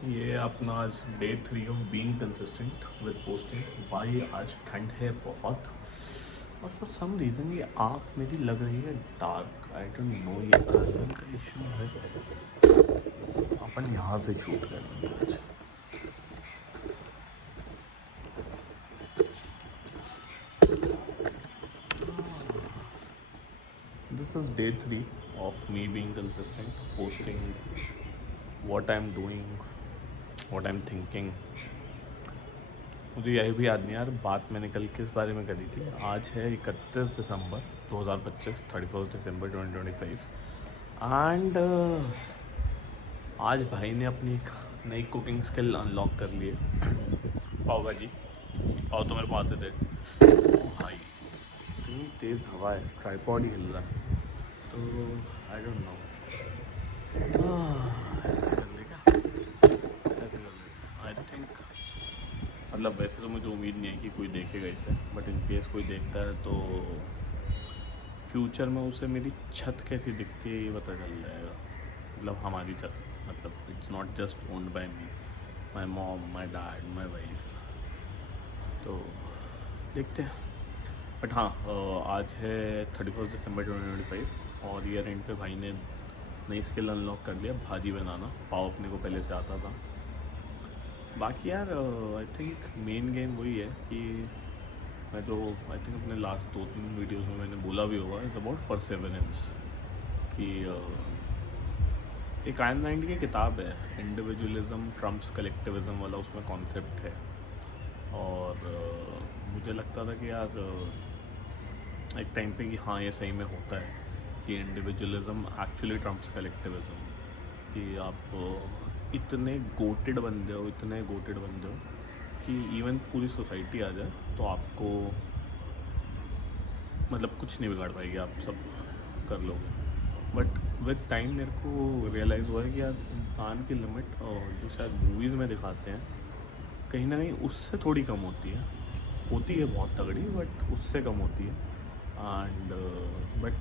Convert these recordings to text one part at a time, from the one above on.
ये अपना आज day 3 of being consistent with posting. भाई आज ठंड है बहुत, और फॉर सम रीज़न ये आँख मेरी लग रही है डार्क। आई डोंट नो ये एंगल का इशू है। अपन यहाँ से शूट करेंगे आज। This is day 3 of me being consistent, posting what I am doing, what I am thinking. मुझे यही भी याद नहीं यार, बात मैंने कल किस बारे में करी थी। आज है 31 दिसंबर 2025, 31 दिसंबर 2025। एंड आज भाई ने अपनी एक नई कुकिंग स्किल अनलॉक कर ली है। पाव भाजी। पाव तो मेरे को आते थे। ओ भाई, इतनी तेज़ हवा है, ट्राइपॉड ही हिल रहा है। तो आई डोंट नो, ऐसे कर ले क्या, ऐसे कर ले आई थिंक। मतलब वैसे तो मुझे उम्मीद नहीं है कि कोई देखेगा इसे, बट इन केस कोई देखता है तो फ्यूचर में उसे मेरी छत कैसी दिखती है ये पता चल जाएगा। मतलब हमारी छत, मतलब it's not just owned by me, my mom, my dad, my wife. तो देखते हैं। बट हाँ, आज है 31 दिसंबर 2025 और ईयर एंड पे भाई ने नई स्किल अनलॉक कर लिया, भाजी बनाना। पाव अपने को पहले से आता था। बाकी यार आई थिंक मेन गेम वही है कि मैं तो आई थिंक अपने लास्ट 2-3 वीडियोस में मैंने बोला भी होगा, इज़ अबाउट परसेवरेंस। कि एक आयन लाइंड की किताब है, इंडिविजुअलिज्म ट्रम्प्स कलेक्टिविज्म वाला, उसमें कॉन्सेप्ट है। और मुझे लगता था कि यार एक टाइम पे कि हाँ ये सही में होता है कि इंडिविजुअलिज्म एक्चुअली ट्रम्प्स कलेक्टिविज्म। कि आप इतने गोटेड बंदे हो, इतने गोटेड बंदे हो कि इवन पूरी सोसाइटी आ जाए तो आपको मतलब कुछ नहीं बिगाड़ पाएगी, आप सब कर लोगे। बट विद टाइम मेरे को रियलाइज़ हुआ है कि यार इंसान की लिमिट जो शायद मूवीज़ में दिखाते हैं कहीं ना कहीं उससे थोड़ी कम होती है बहुत तगड़ी, बट उससे कम होती है। एंड बट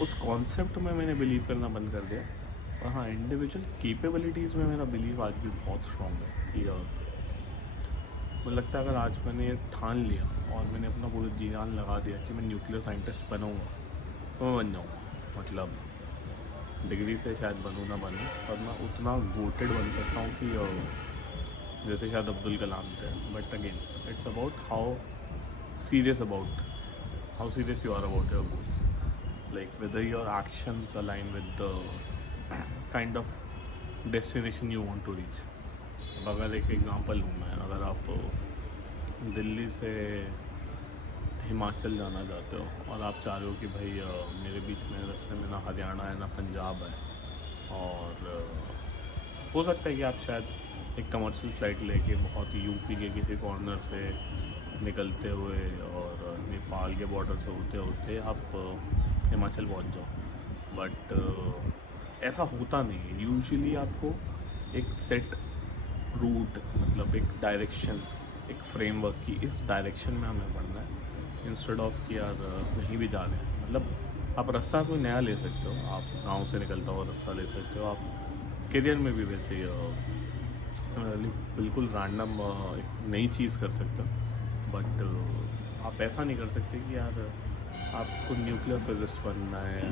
उस कॉन्सेप्ट में मैंने बिलीव करना बंद कर दिया। और हाँ, इंडिविजुअल कैपेबिलिटीज़ में मेरा बिलीव आज भी बहुत स्ट्रॉन्ग है कि मुझे लगता है अगर आज मैंने ये ठान लिया और मैंने अपना पूरा जी जान लगा दिया कि मैं न्यूक्लियर साइंटिस्ट बनूँगा तो मैं बन जाऊँगा। मतलब डिग्री से शायद बनूँ ना बनूँ, पर मैं उतना गोटेड बन सकता हूँ कि जैसे शायद अब्दुल कलाम थे। But again it's about how serious you are about your goals, like whether your actions align with the kind of destination you want to reach. अब अगर एक एग्जांपल लूँ मैं, अगर आप दिल्ली से हिमाचल जाना चाहते हो और आप चाह रहे हो कि भाई मेरे बीच में रास्ते में ना हरियाणा है ना पंजाब है, और हो सकता है कि आप शायद एक कमर्शियल फ़्लाइट लेके बहुत यूपी के किसी कॉर्नर से निकलते हुए और नेपाल के बॉर्डर से होते होते आप हिमाचल पहुंच जाओ। बट ऐसा होता नहीं है। यूजुअली आपको एक सेट रूट, मतलब एक डायरेक्शन, एक फ्रेमवर्क की इस डायरेक्शन में हमें बढ़ना है, इंस्टेड ऑफ कि यार कहीं भी जा रहे हैं। मतलब आप रास्ता कोई नया ले सकते हो, आप गांव से निकलता हुआ रास्ता ले सकते हो। आप करियर में भी वैसे सिमिलरली बिल्कुल रैंडम एक नई चीज़ कर सकते हो। बट आप ऐसा नहीं कर सकते कि यार आपको न्यूक्लियर फिजिस्ट बनना है,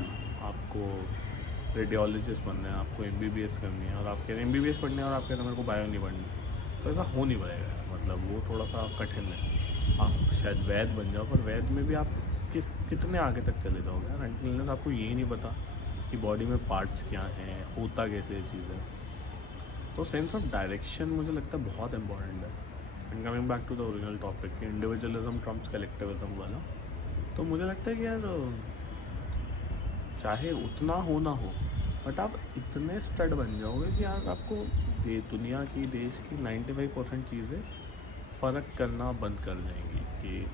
आपको रेडियोलॉजिस्ट बनना है, आपको एमबीबीएस करनी है और आप कह रहे हैं एमबीबीएस पढ़नी है और आप कह रहे हैं मेरे को बायो नहीं पढ़नी। तो ऐसा हो नहीं पाएगा। मतलब वो थोड़ा सा कठिन है। आप शायद वैद बन जाओ, पर वैद में भी आप कितने आगे तक चले जाओगे यार, अनटिल आपको ये नहीं पता कि बॉडी में पार्ट्स क्या हैं, होता कैसे ये चीज़ है। तो सेंस ऑफ डायरेक्शन मुझे लगता है बहुत इंपॉर्टेंट है। And coming back to the original topic, individualism trumps collectivism वाला, तो मुझे लगता है कि यार चाहे उतना हो ना हो, बट आप इतने स्टड बन जाओगे कि यार आपको दुनिया की, देश की 95% चीज़ें फ़र्क करना बंद कर जाएंगी। कि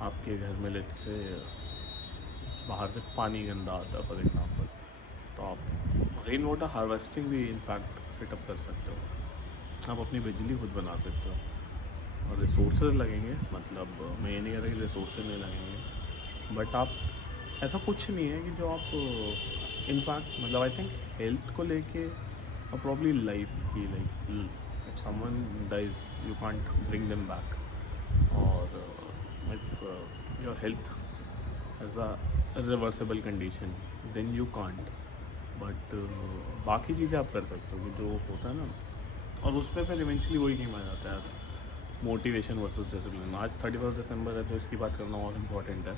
आपके घर में लेट से बाहर से पानी गंदा आता है फॉर एग्ज़ाम्पल, तो आप रेन वाटर हार्वेस्टिंग भी इनफैक्ट सेटअप कर सकते हो। आप अपनी बिजली खुद बना सकते हो। और रिसोर्सेज लगेंगे, मतलब मैं ये नहीं कह रहा कि रिसोर्सेज नहीं लगेंगे, बट आप ऐसा कुछ नहीं है कि जो आप इनफैक्ट मतलब आई थिंक हेल्थ को लेके और प्रॉब्ली लाइफ की, like if someone dies you can't bring them back, और if your health as a reversible condition then you can't, but बाकी चीज़ें आप कर सकते हो कि जो होता है ना, और उस पर फिर इवेंचुअली वही गेम आ जाता है, मोटिवेशन वर्सेस डिसिप्लिन। आज 31 दिसंबर है तो इसकी बात करना और इम्पॉर्टेंट है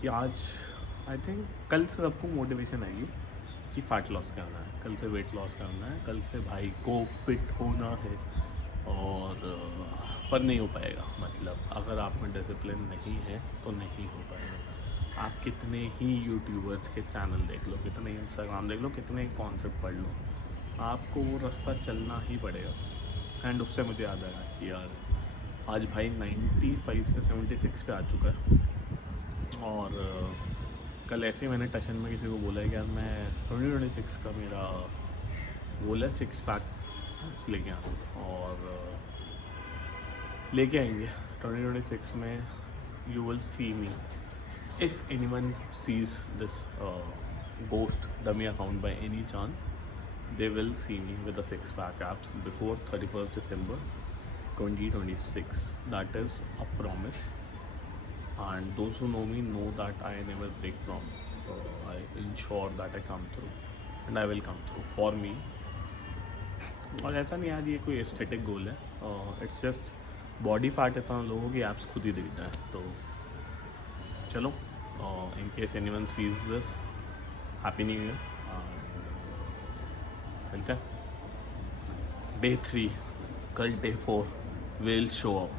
कि आज आई थिंक कल से सबको मोटिवेशन आएगी कि फ़ैट लॉस करना है, कल से वेट लॉस करना है, कल से भाई को फिट होना है, और पर नहीं हो पाएगा। मतलब अगर आप में डिसिप्लिन नहीं है तो नहीं हो पाएगा। आप कितने ही यूट्यूबर्स के चैनल देख लो, कितने इंस्टाग्राम देख लो, कितने कॉन्सेप्ट पढ़ लो, आपको वो रास्ता चलना ही पड़ेगा। एंड उससे मुझे याद आया कि यार आज भाई 95 से 76 पे आ चुका है, और कल ऐसे ही मैंने टशन में किसी को बोला है कि यार मैं 2026 का मेरा गोल है 6 पैक लेके आऊँ, और लेके आएंगे 2026 में। You will see me, if anyone sees this ghost dummy account by any chance, they will see me with a 6-pack abs before 31st December 2026. That is a promise, and those who know me know that I never break promise. I ensure that I come through, and I will come through for me. और ऐसा नहीं यार ये कोई aesthetic गोल है, it's just body fat इतना लोगों की एप्स खुद ही दिखता है। तो चलो, in case anyone sees this, happy new year. मिलते हैं डे 3, कल डे 4 विल शो अप।